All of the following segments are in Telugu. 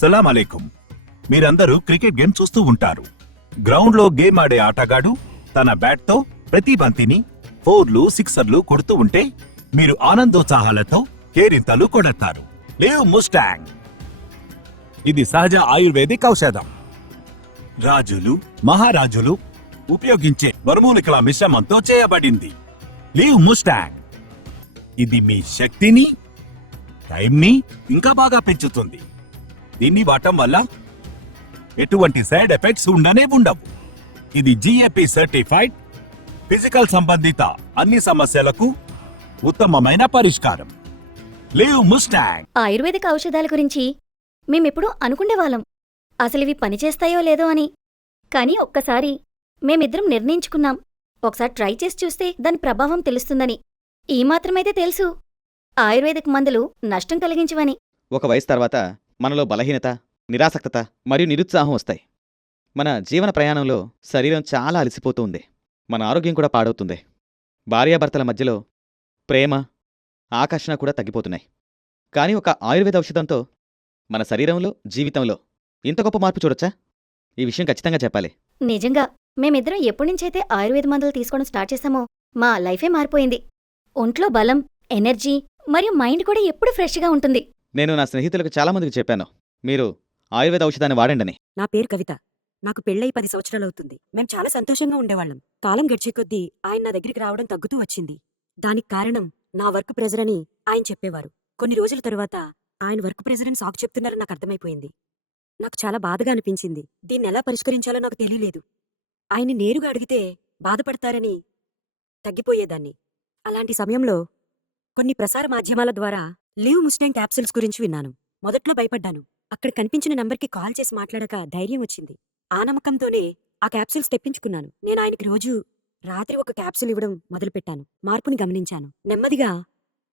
సలాం అలైకుం. మీరందరూ క్రికెట్ గేమ్ చూస్తూ ఉంటారు. గ్రౌండ్లో గేమ్ ఆడే ఆటగాడు తన బ్యాట్తో ప్రతి బంతిని 4లు 6లు కొడుతూ ఉంటే మీరు ఆనందోత్సాహాలతో కేరింతలు కొడతారు. Live Mustang. ఇది సహజ ఆయుర్వేదిక్ ఔషధం. రాజులు, మహారాజులు ఉపయోగించే వరుమూలికల మిశ్రమంతో చేయబడింది. Live Mustang. ఇది మీ శక్తిని, టైంని ఇంకా బాగా పెంచుతుంది. దీన్ని వాడటం వల్ల ఎటువంటి సైడ్ ఎఫెక్ట్స్ ఉండవు. ఇది GAP సర్టిఫైడ్, ఫిజికల్ సంబంధిత అన్ని సమస్యలకు ఉత్తమమైన పరిష్కారం. Live Mustang. ఆయుర్వేదిక ఔషధాల గురించి మేమెప్పుడూ అనుకుండేవాళ్ళం, అసలివి పనిచేస్తాయో లేదో అని. కానీ ఒక్కసారి మేమిద్దరం నిర్ణయించుకున్నాం, ఒకసారి ట్రై చేసి చూస్తే దాని ప్రభావం తెలుస్తుందని. ఈ మాత్రమైతే తెలుసు, ఆయుర్వేదిక్ మందులు నష్టం కలిగించవని. ఒక వయసు తర్వాత మనలో బలహీనత, నిరాసక్తత మరియు నిరుత్సాహం వస్తాయి. మన జీవన ప్రయాణంలో శరీరం చాలా అలసిపోతూ ఉంది. మన ఆరోగ్యం కూడా పాడవుతుంది. భార్యాభర్తల మధ్యలో ప్రేమ, ఆకర్షణ కూడా తగ్గిపోతున్నాయి. కానీ ఒక ఆయుర్వేద ఔషధంతో మన శరీరంలో, జీవితంలో ఇంత గొప్ప మార్పు చూడొచ్చా? ఈ విషయం ఖచ్చితంగా చెప్పాలి. నిజంగా మేమిద్దరం ఎప్పుడునుంచైతే ఆయుర్వేద మందులు తీసుకోవడం స్టార్ట్ చేశామో మా లైఫే మారిపోయింది. ఒంట్లో బలం, ఎనర్జీ మరియు మైండ్ కూడా ఎప్పుడు ఫ్రెష్గా ఉంటుంది. నేను నా స్నేహితులకు చాలామందికి చెప్పాను, మీరు ఆయుర్వేద ఔషధాన్ని వాడండని. నా పేరు కవిత. నాకు పెళ్ళై 10 సంవత్సరాలవుతుంది. మేం చాలా సంతోషంగా ఉండేవాళ్ళం. కాలం గడిచే కొద్దీ ఆయన నా దగ్గరికి రావడం తగ్గుతూ వచ్చింది. దానికి కారణం నా వర్క్ ప్రెజర్ అని ఆయన చెప్పేవారు. కొన్ని రోజుల తరువాత ఆయన వర్క్ ప్రెజర్ అని సాకు చెప్తున్నారని నాకు అర్థమైపోయింది. నాకు చాలా బాధగా అనిపించింది. దీన్నెలా పరిష్కరించాలో నాకు తెలియలేదు. ఆయన్ని నేరుగా అడిగితే బాధపడతారని తగ్గిపోయేదాన్ని. అలాంటి సమయంలో కొన్ని ప్రసార మాధ్యమాల ద్వారా లివ్ ముస్టాంగ్ క్యాప్సూల్స్ గురించి విన్నాను. మొదట్లో భయపడ్డాను. అక్కడ కనిపించిన నంబర్కి కాల్ చేసి మాట్లాడక ధైర్యం వచ్చింది. ఆ నమ్మకంతోనే ఆ క్యాప్సూల్స్ తెప్పించుకున్నాను. నేను ఆయనకి రోజు రాత్రి ఒక క్యాప్సూల్ ఇవ్వడం మొదలుపెట్టాను. మార్పుని గమనించాను. నెమ్మదిగా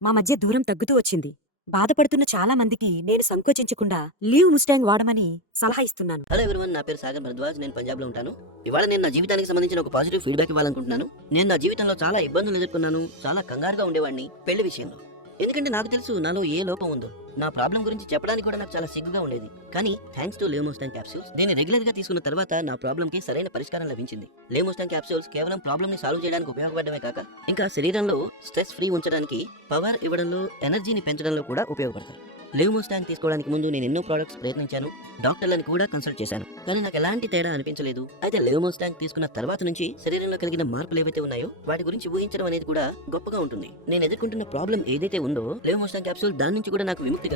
మా మధ్య దూరం తగ్గుతూ వచ్చింది. బాధపడుతున్న చాలా మందికి నేను సంకోచించకుండా లివ్ ముస్టాంగ్ వాడమని సలహా ఇస్తున్నాను. హలో ఎవరివన్, నా పేరు సాగర్ భరద్వాజ్. నేను పంజాబ్ లో ఉంటాను. ఇవాళ నేను నా జీవితానికి సంబంధించిన ఒక పాజిటివ్ ఫీడ్బ్యాక్ ఇవ్వాలనుకుంటున్నాను. నేను నా జీవితంలో చాలా ఇబ్బందులు ఎదుర్కొన్నాను. చాలా కంగారుగా ఉండేవాడిని పెళ్లి విషయంలో. ఎందుకంటే నాకు తెలుసు నాలో ఏ లోపం ఉందో. నా ప్రాబ్లం గురించి చెప్పడానికి కూడా నాకు చాలా సిగ్గుగా ఉండేది. కానీ thanks to live Mustang capsules, దీన్ని రెగ్యులర్ గా తీసుకున్న తర్వాత నా ప్రాబ్లం కి సరైన పరిష్కారం లభించింది. లివ్ ముస్టాంగ్ క్యాప్సూల్స్ కేవలం ప్రాబ్లం ని సాల్వ్ చేయడానికి ఉపయోగపడమే కాక ఇంకా శరీరంలో స్ట్రెస్ ఫ్రీ ఉంచడానికి, పవర్ ఇవ్వడంలో, ఎనర్జీని పెంచడంలో కూడా ఉపయోగపడతాయి. లివ్ ముస్టాంగ్ తీసుకోవడానికి ముందు నేను ఎన్నో ప్రోడక్ట్స్ ప్రయత్నించాను, డాక్టర్లను కూడా కన్సల్ట్ చేశాను. కానీ నాకు ఎలాంటి తేడా అనిపించలేదు. అయితే లివ్ ముస్టాంగ్ తీసుకున్న తర్వాత నుంచి శరీరంలో కలిగిన మార్పులు ఏవైతే ఉన్నాయో వాటి గురించి ఊహించడం అనేది కూడా గొప్పగా ఉంటుంది. నేను ఎదుర్కొంటున్న ప్రాబ్లం ఏదైతే ఉందో లివ్ ముస్టాంగ్ క్యాప్సూల్ దాని నుంచి కూడా నాకు విముక్తి కలిగింది.